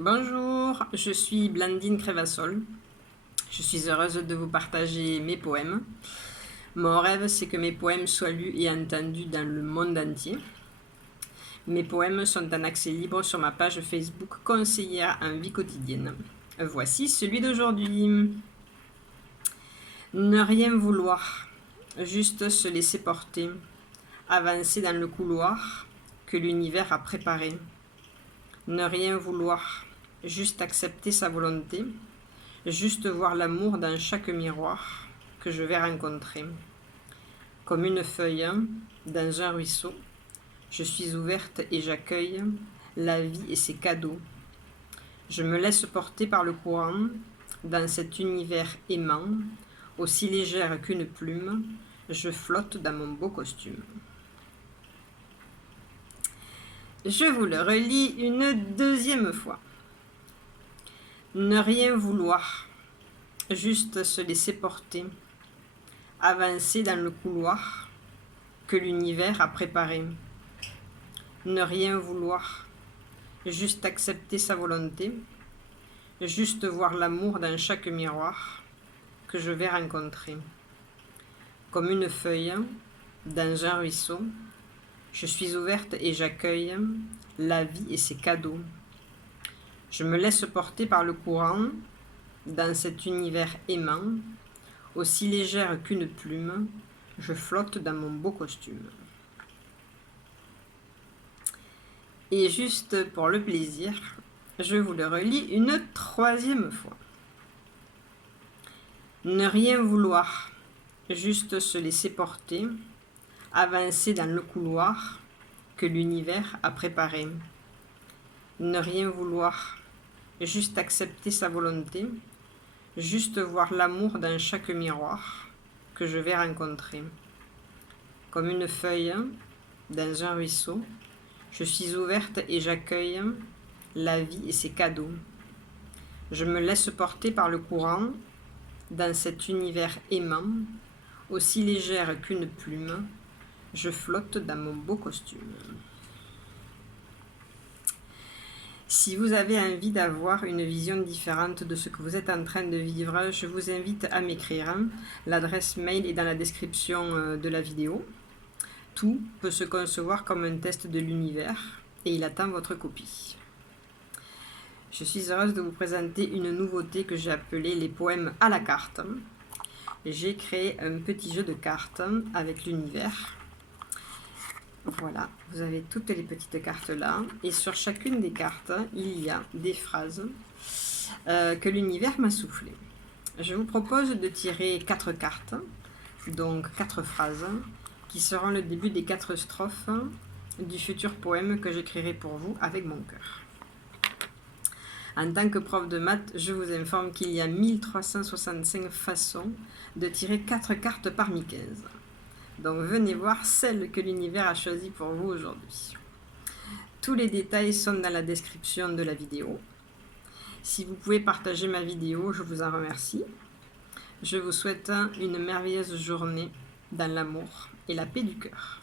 Bonjour, je suis Blandine Crévassol. Je suis heureuse de vous partager mes poèmes. Mon rêve, c'est que mes poèmes soient lus et entendus dans le monde entier. Mes poèmes sont en accès libre sur ma page Facebook Conseillère en vie quotidienne. Voici celui d'aujourd'hui. Ne rien vouloir, juste se laisser porter, avancer dans le couloir que l'univers a préparé. Ne rien vouloir, juste accepter sa volonté, juste voir l'amour dans chaque miroir que je vais rencontrer. Comme une feuille dans un ruisseau, je suis ouverte et j'accueille la vie et ses cadeaux. Je me laisse porter par le courant dans cet univers aimant, aussi légère qu'une plume, je flotte dans mon beau costume. Je vous le relis une deuxième fois. Ne rien vouloir, juste se laisser porter, avancer dans le couloir que l'univers a préparé. Ne rien vouloir, juste accepter sa volonté, juste voir l'amour dans chaque miroir que je vais rencontrer. Comme une feuille dans un ruisseau, je suis ouverte et j'accueille la vie et ses cadeaux. Je me laisse porter par le courant dans cet univers aimant, aussi légère qu'une plume, je flotte dans mon beau costume. Et juste pour le plaisir, je vous le relis une troisième fois. Ne rien vouloir, juste se laisser porter, avancer dans le couloir que l'univers a préparé. Ne rien vouloir, juste accepter sa volonté, juste voir l'amour dans chaque miroir que je vais rencontrer. Comme une feuille dans un ruisseau, je suis ouverte et j'accueille la vie et ses cadeaux. Je me laisse porter par le courant dans cet univers aimant, aussi légère qu'une plume, je flotte dans mon beau costume. Si vous avez envie d'avoir une vision différente de ce que vous êtes en train de vivre, je vous invite à m'écrire. L'adresse mail est dans la description de la vidéo. Tout peut se concevoir comme un test de l'univers et il attend votre copie. Je suis heureuse de vous présenter une nouveauté que j'ai appelée les poèmes à la carte. J'ai créé un petit jeu de cartes avec l'univers. Voilà, vous avez toutes les petites cartes là. Et sur chacune des cartes, il y a des phrases que l'univers m'a soufflées. Je vous propose de tirer 4 cartes, donc 4 phrases, qui seront le début des 4 strophes du futur poème que j'écrirai pour vous avec mon cœur. En tant que prof de maths, je vous informe qu'il y a 1365 façons de tirer 4 cartes parmi 15. Donc venez voir celle que l'univers a choisie pour vous aujourd'hui. Tous les détails sont dans la description de la vidéo. Si vous pouvez partager ma vidéo, je vous en remercie. Je vous souhaite une merveilleuse journée dans l'amour et la paix du cœur.